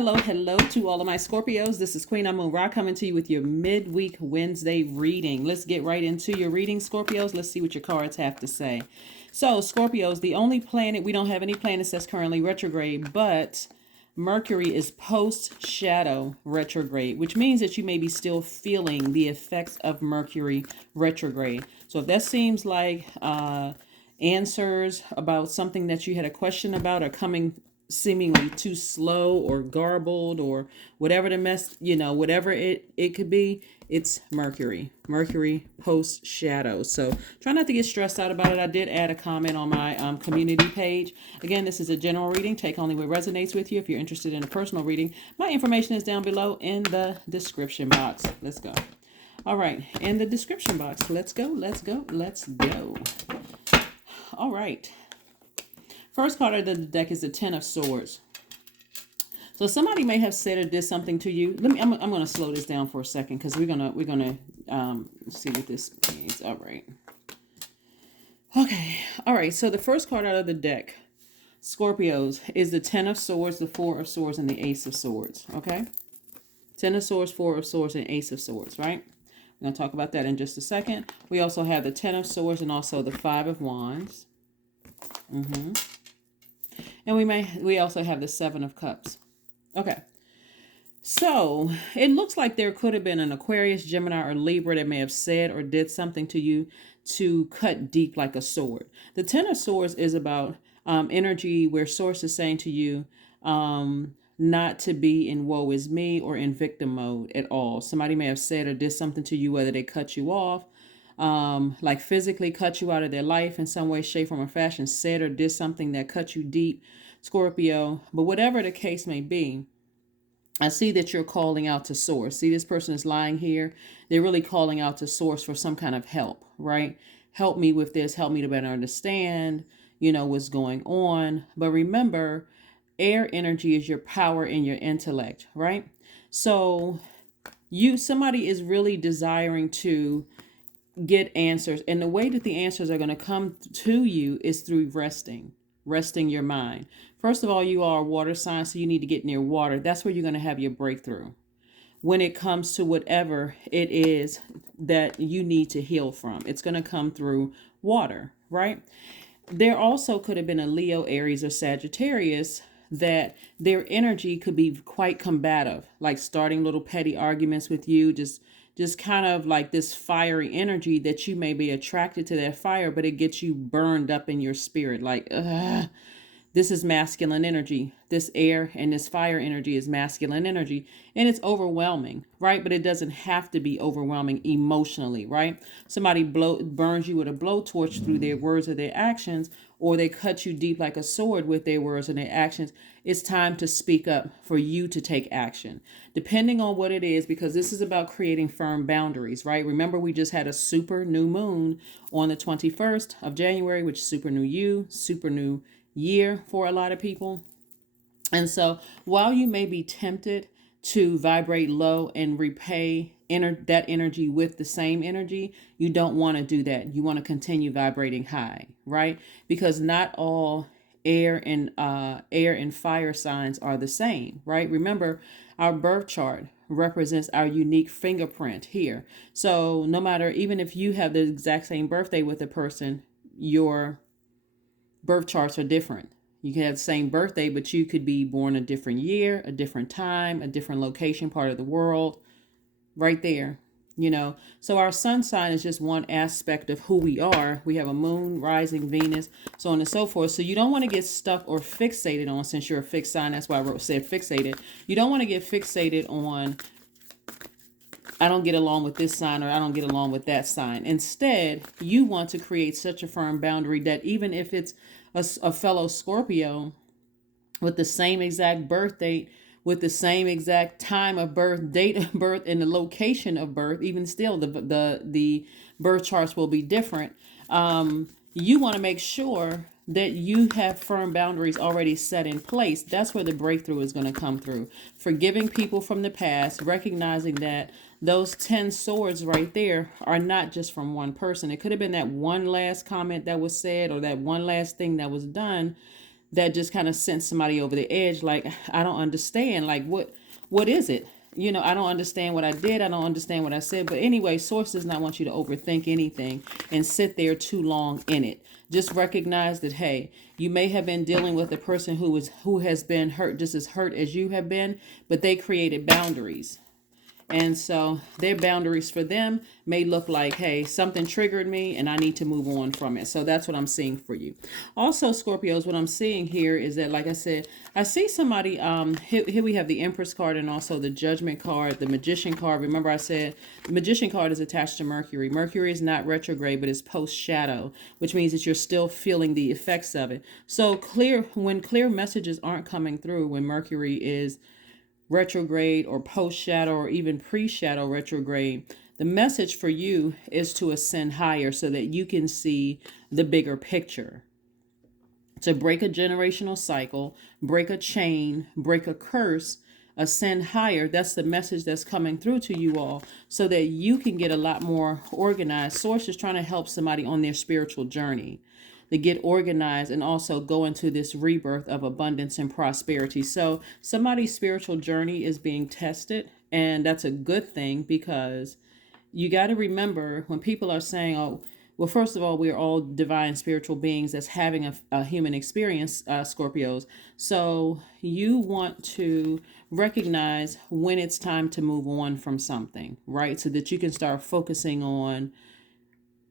hello to all of my Scorpios. This is Queen Amun Ra coming to you with your midweek Wednesday reading. Let's get right into your reading, Scorpios. Let's see what your cards have to say. So, Scorpios, the only planet, we don't have any planets that's currently retrograde, but Mercury is post-shadow retrograde, which means that you may be still feeling the effects of Mercury retrograde. So if that seems like answers about something that you had a question about are coming seemingly too slow or garbled or whatever the mess, whatever it could be, it's Mercury post shadow. So try not to get stressed out about it. I did add a comment on my community page. Again, this is a general reading. Take only what resonates with you. If you're interested in a personal reading, my information is down below in the description box. Let's go. All right, in the description box. Let's go. All right. First card of the deck is the Ten of Swords. So somebody may have said or did something to you. I'm going to slow this down for a second because we're gonna see what this means. All right. Okay. All right. So the first card out of the deck, Scorpios, is the Ten of Swords, the Four of Swords, and the Ace of Swords. Okay. Ten of Swords, Four of Swords, and Ace of Swords. Right. We're going to talk about that in just a second. We also have the Ten of Swords and also the Five of Wands. And we also have the Seven of Cups. Okay. So it looks like there could have been an Aquarius, Gemini, or Libra that may have said or did something to you to cut deep like a sword. The Ten of Swords is about energy where Source is saying to you not to be in woe is me or in victim mode at all. Somebody may have said or did something to you, whether they cut you off, like physically cut you out of their life in some way, shape, form, or fashion, said or did something that cut you deep, Scorpio. But whatever the case may be, I see that you're calling out to Source. See, this person is lying here. They're really calling out to Source for some kind of help, right? Help me with this. Help me to better understand, what's going on. But remember, air energy is your power and your intellect, right? So somebody is really desiring to get answers. And the way that the answers are going to come to you is through resting your mind. First of all, you are a water sign, so you need to get near water. That's where you're going to have your breakthrough when it comes to whatever it is that you need to heal from. It's going to come through water, right? There also could have been a Leo, Aries, or Sagittarius that their energy could be quite combative, like starting little petty arguments with you, just kind of like this fiery energy that you may be attracted to that fire, but it gets you burned up in your spirit. Like, this is masculine energy. This air and this fire energy is masculine energy, and it's overwhelming, right? But it doesn't have to be overwhelming emotionally, right? Somebody burns you with a blowtorch through their words or their actions, or they cut you deep like a sword with their words and their actions. It's time to speak up for you to take action, depending on what it is, because this is about creating firm boundaries, right? Remember, we just had a super new moon on the 21st of January, which is super new year for a lot of people. And so while you may be tempted to vibrate low and repay that energy with the same energy, you don't want to do that. You want to continue vibrating high, right? Because not all air and fire signs are the same, right? Remember, our birth chart represents our unique fingerprint here. So no matter, even if you have the exact same birthday with a person, your birth charts are different. You can have the same birthday, but you could be born a different year, a different time, a different location, part of the world, right there. So our sun sign is just one aspect of who we are. We have a moon, rising, Venus, so on and so forth. So you don't want to get stuck or fixated on, since you're a fixed sign, that's why I said fixated. You don't want to get fixated on, I don't get along with this sign, or I don't get along with that sign. Instead, you want to create such a firm boundary that even if it's a fellow Scorpio with the same exact birth date, with the same exact time of birth, date of birth, and the location of birth, even still the birth charts will be different. You want to make sure that you have firm boundaries already set in place. That's where the breakthrough is going to come through. Forgiving people from the past, recognizing that those 10 swords right there are not just from one person. It could have been that one last comment that was said, or that one last thing that was done, that just kind of sent somebody over the edge. Like, I don't understand. Like, what is it? I don't understand what I did. I don't understand what I said. But anyway, source does not want you to overthink anything and sit there too long in it. Just recognize that, hey, you may have been dealing with a person who has been hurt just as hurt as you have been, but they created boundaries. And so their boundaries for them may look like, hey, something triggered me and I need to move on from it. So that's what I'm seeing for you. Also, Scorpios, what I'm seeing here is that, like I said, I see somebody, here we have the Empress card and also the Judgment card, the Magician card. Remember I said the Magician card is attached to Mercury. Mercury is not retrograde, but it's post-shadow, which means that you're still feeling the effects of it. So when clear messages aren't coming through, when Mercury is retrograde or post shadow or even pre shadow retrograde, the message for you is to ascend higher so that you can see the bigger picture. To break a generational cycle, break a chain, break a curse, ascend higher. That's the message that's coming through to you all so that you can get a lot more organized. Source is trying to help somebody on their spiritual journey to get organized and also go into this rebirth of abundance and prosperity. So somebody's spiritual journey is being tested, and that's a good thing, because you got to remember when people are saying, oh, well, first of all, we're all divine spiritual beings that's having a human experience, Scorpios. So you want to recognize when it's time to move on from something, right? So that you can start focusing on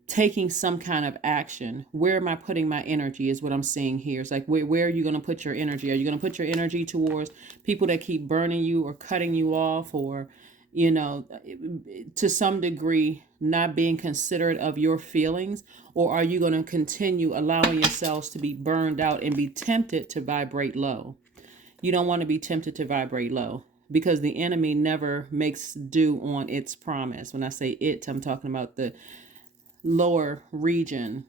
taking some kind of action. Where am I putting my energy is what I'm seeing here. It's like, where are you going to put your energy? Are you going to put your energy towards people that keep burning you or cutting you off, or, to some degree, not being considerate of your feelings? Or are you going to continue allowing yourselves to be burned out and be tempted to vibrate low? You don't want to be tempted to vibrate low, because the enemy never makes due on its promise. When I say it, I'm talking about the lower region.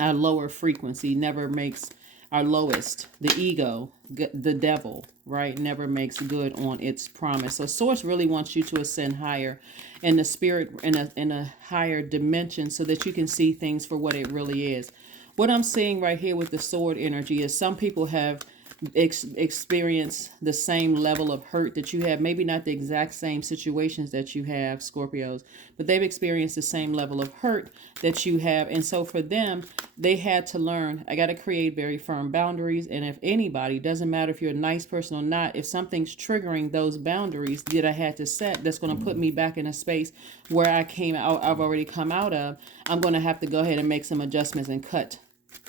Our lower frequency never makes our lowest, the ego, the devil, right, never makes good on its promise. So source really wants you to ascend higher in the spirit, in a higher dimension, so that you can see things for what it really is. What I'm seeing right here with the sword energy is some people have experience the same level of hurt that you have. Maybe not the exact same situations that you have, Scorpios, but they've experienced the same level of hurt that you have. And so for them, they had to learn, I got to create very firm boundaries. And if anybody, doesn't matter if you're a nice person or not, if something's triggering those boundaries that I had to set, that's going to put me back in a space where I've already come out of, I'm going to have to go ahead and make some adjustments and cut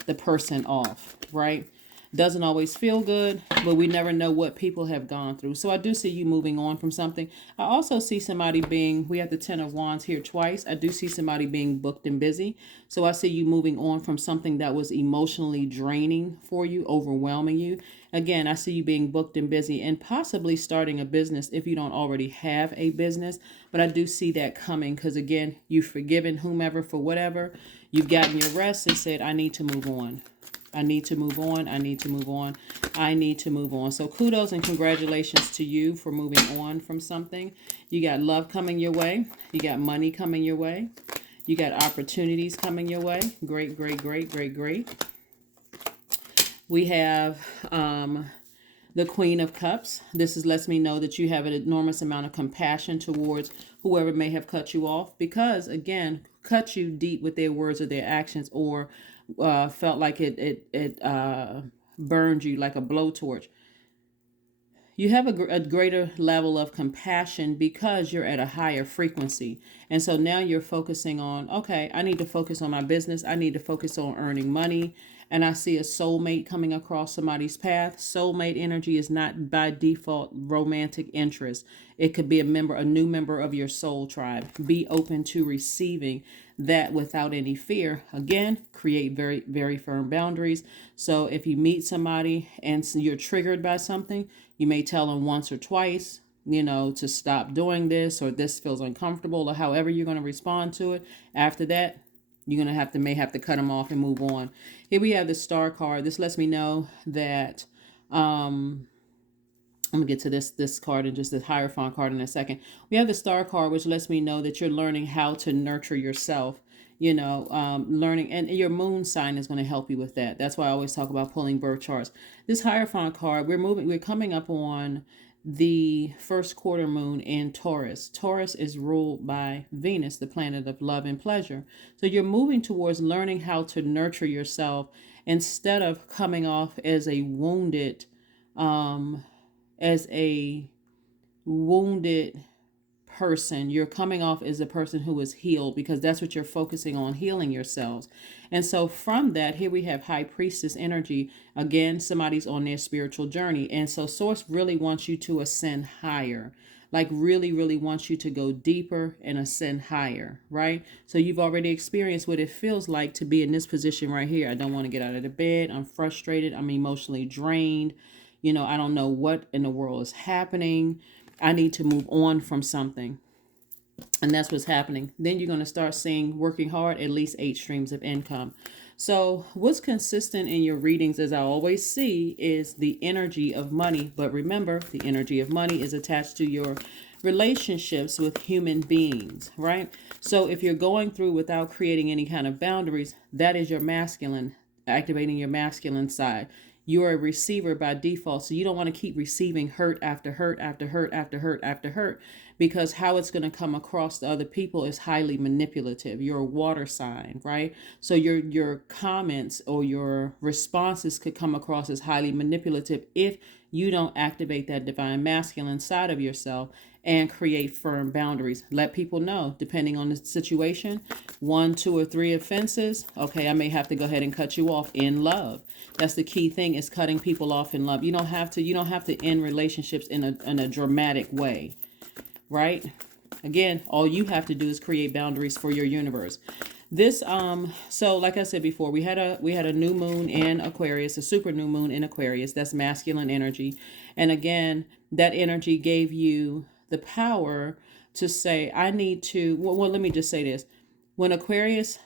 the person off, right? Doesn't always feel good, but we never know what people have gone through. So I do see you moving on from something. I also see somebody we have the 10 of Wands here twice. I do see somebody being booked and busy. So I see you moving on from something that was emotionally draining for you, overwhelming you. Again, I see you being booked and busy and possibly starting a business if you don't already have a business. But I do see that coming, because again, you've forgiven whomever for whatever. You've gotten your rest and said, I need to move on. I need to move on. I need to move on. I need to move on. So kudos and congratulations to you for moving on from something. You got love coming your way. You got money coming your way. You got opportunities coming your way. Great, great, great, great, great. We have the Queen of Cups. This lets me know that you have an enormous amount of compassion towards whoever may have cut you off, because again, cut you deep with their words or their actions, or felt like it burned you like a blowtorch. You have a greater level of compassion because you're at a higher frequency. And so now you're focusing on, okay, I need to focus on my business. I need to focus on earning money. And I see a soulmate coming across somebody's path. Soulmate energy is not by default romantic interest. It could be a new member of your soul tribe. Be open to receiving that without any fear. Again, create very, very firm boundaries. So if you meet somebody and you're triggered by something, you may tell them once or twice, to stop doing this, or this feels uncomfortable, or however you're going to respond to it. After that, you're going to may have to cut them off and move on. Here we have the Star card. This lets me know that, I'm going to get to this card and just the Hierophant card in a second. We have the Star card, which lets me know that you're learning how to nurture yourself. learning, and your moon sign is going to help you with that. That's why I always talk about pulling birth charts. This Hierophant card, we're coming up on the first quarter moon in Taurus. Taurus is ruled by Venus, the planet of love and pleasure. So you're moving towards learning how to nurture yourself instead of coming off as a wounded, as a wounded person. You're coming off as a person who is healed, because that's what you're focusing on, healing yourselves. And so from that, here we have High Priestess energy. Again, somebody's on their spiritual journey. And so Source really wants you to ascend higher, like really, really wants you to go deeper and ascend higher, right? So you've already experienced what it feels like to be in this position right here. I don't want to get out of the bed. I'm frustrated. I'm emotionally drained. I don't know what in the world is happening. I need to move on from something. And that's what's happening. Then you're going to start seeing, working hard, at least 8 streams of income. So what's consistent in your readings, as I always see, is the energy of money. But remember, the energy of money is attached to your relationships with human beings, right? So if you're going through without creating any kind of boundaries, that is your masculine, activating your masculine side. You're a receiver by default, so you don't want to keep receiving hurt after hurt after hurt after hurt after hurt, because how it's going to come across to other people is highly manipulative. You're a water sign, right? So your comments or your responses could come across as highly manipulative if you don't activate that divine masculine side of yourself and create firm boundaries. Let people know, depending on the situation, 1, 2, or 3 offenses. Okay, I may have to go ahead and cut you off in love. That's the key thing, is cutting people off in love. You don't have to end relationships in a dramatic way, right? Again, all you have to do is create boundaries for your universe. This so like I said before, we had a new moon in Aquarius, a super new moon in Aquarius. That's masculine energy. And again, that energy gave you the power to say, I need to, well, let me just say this. When Aquarius,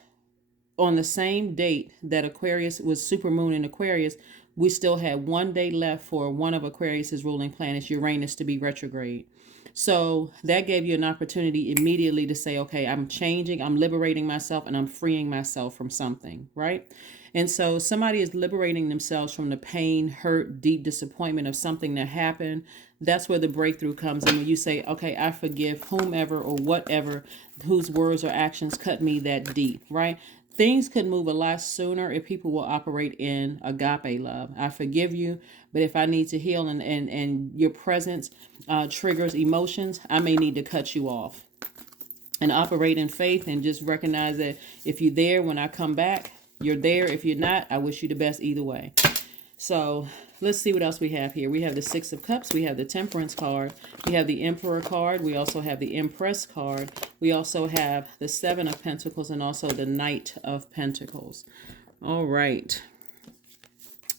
on the same date that Aquarius was super moon in Aquarius, we still had 1 day left for one of Aquarius's ruling planets, Uranus, to be retrograde. So that gave you an opportunity immediately to say, okay, I'm changing, I'm liberating myself, and I'm freeing myself from something, right? And so somebody is liberating themselves from the pain, hurt, deep disappointment of something that happened. That's where the breakthrough comes in, when you say, okay, I forgive whomever or whatever whose words or actions cut me that deep, right? Things could move a lot sooner if people will operate in agape love. I forgive you, but if I need to heal and your presence triggers emotions, I may need to cut you off. And operate in faith and just recognize that if you're there when I come back, you're there. If you're not, I wish you the best either way. So let's see what else we have here. We have the 6 of Cups. We have the Temperance card. We have the Emperor card. We also have the Empress card. We also have the 7 of Pentacles and also the Knight of Pentacles. All right.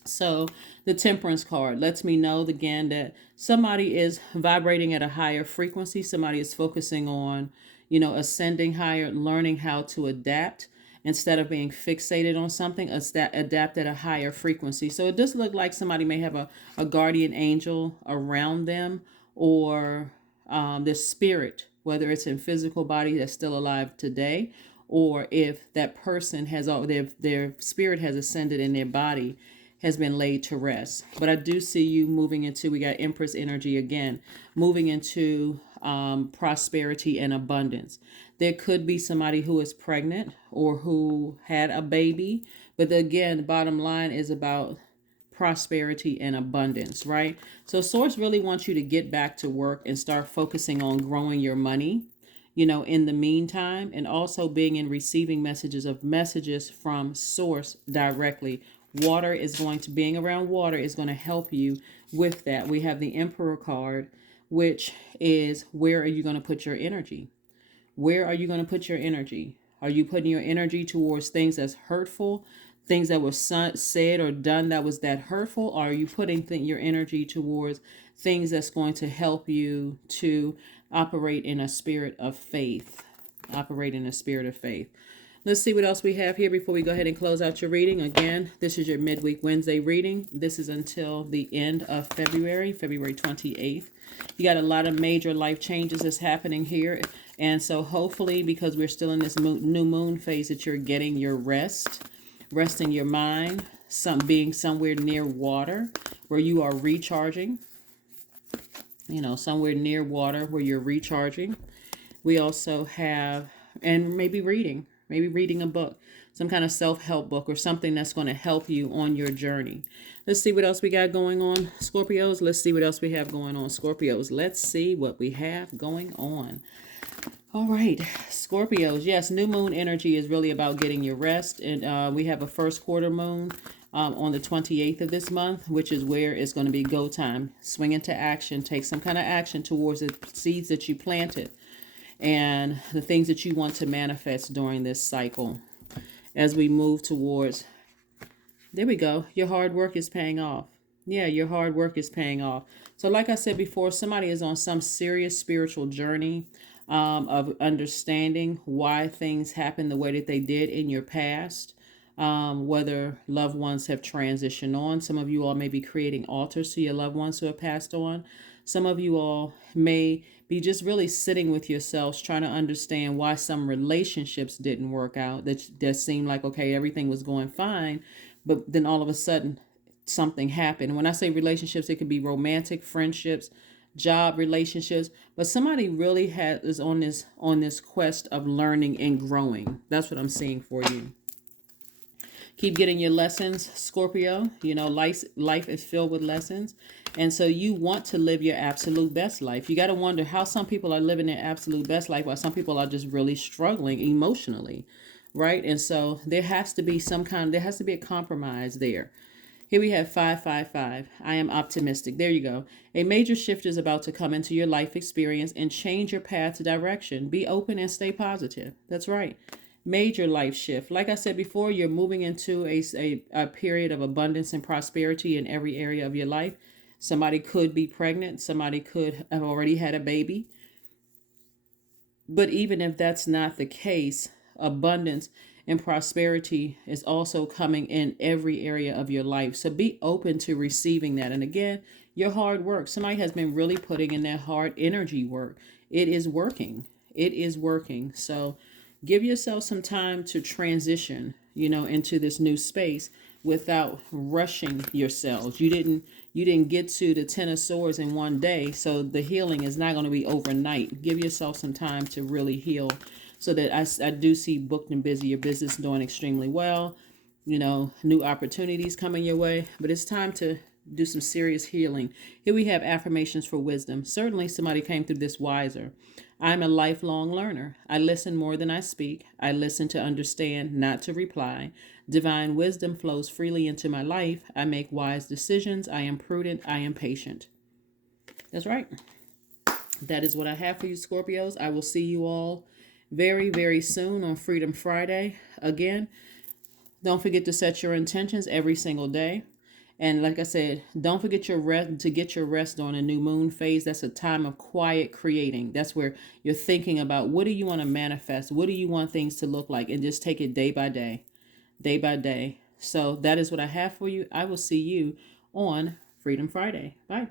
So the Temperance card lets me know again that somebody is vibrating at a higher frequency. Somebody is focusing on, ascending higher, learning how to adapt. Instead of being fixated on something, adapt at a higher frequency. So it does look like somebody may have a guardian angel around them, or their spirit, whether it's in physical body that's still alive today, or if that person has their spirit has ascended in their body, has been laid to rest. But I do see you moving into, we got Empress energy again, moving into prosperity and abundance. There could be somebody who is pregnant or who had a baby. But again, the bottom line is about prosperity and abundance, right? So Source really wants you to get back to work and start focusing on growing your money, in the meantime, and also being in receiving messages from Source directly. Being around water is going to help you with that. We have the Emperor card, which is, where are you going to put your energy? Where are you going to put your energy? Are you putting your energy towards things that's hurtful, things that were said or done that was that hurtful? Or are you putting your energy towards things that's going to help you to operate in a spirit of faith? Let's see what else we have here before we go ahead and close out your reading. Again, this is your midweek Wednesday reading. This is until the end of February 28th. You got a lot of major life changes that's happening here. And so hopefully, because we're still in this new moon phase, that you're getting your rest, resting your mind, being somewhere near water where you are recharging, somewhere near water where you're recharging. We also have, and maybe reading a book, some kind of self-help book or something that's going to help you on your journey. Let's see what else we got going on, Scorpios. Let's see what else we have going on, Scorpios. Let's see what we have going on. All right, Scorpios. Yes, new moon energy is really about getting your rest. And we have a first quarter moon on the 28th of this month, which is where it's going to be go time. Swing into action. Take some kind of action towards the seeds that you planted and the things that you want to manifest during this cycle. As we move towards, there we go, your hard work is paying off. Yeah, your hard work is paying off. So like I said before, somebody is on some serious spiritual journey of understanding why things happen the way that they did in your past. Whether loved ones have transitioned on. Some of you all may be creating altars to your loved ones who have passed on. Some of you all may be just really sitting with yourselves trying to understand why some relationships didn't work out, that seemed like, okay, everything was going fine, but then all of a sudden something happened. And when I say relationships, it could be romantic, friendships, job relationships, but somebody really is on this quest of learning and growing. That's what I'm seeing for you. Keep getting your lessons, Scorpio. Life is filled with lessons. And so you want to live your absolute best life. You got to wonder how some people are living their absolute best life while some people are just really struggling emotionally, right? And so there has to be a compromise there. Here we have 555. I am optimistic. There you go. A major shift is about to come into your life experience and change your path to direction. Be open and stay positive. That's right. Major life shift. Like I said before, you're moving into a period of abundance and prosperity in every area of your life. Somebody could be pregnant. Somebody could have already had a baby. But even if that's not the case, abundance and prosperity is also coming in every area of your life. So be open to receiving that. And again, your hard work. Somebody has been really putting in their hard energy work. It is working. It is working. So give yourself some time to transition, into this new space without rushing yourselves. You didn't get to the 10 of swords in one day, so the healing is not going to be overnight. Give yourself some time to really heal, so that I do see booked and busy, your business doing extremely well, new opportunities coming your way, but it's time to do some serious healing. Here we have affirmations for wisdom. Certainly somebody came through this wiser. I'm a lifelong learner. I listen more than I speak. I listen to understand, not to reply. Divine wisdom flows freely into my life. I make wise decisions. I am prudent. I am patient. That's right. That is what I have for you, Scorpios. I will see you all very, very soon on Freedom Friday. Again, don't forget to set your intentions every single day. And like I said, don't forget to get your rest on a new moon phase. That's a time of quiet creating. That's where you're thinking about, what do you want to manifest? What do you want things to look like? And just take it day by day, day by day. So that is what I have for you. I will see you on Freedom Friday. Bye.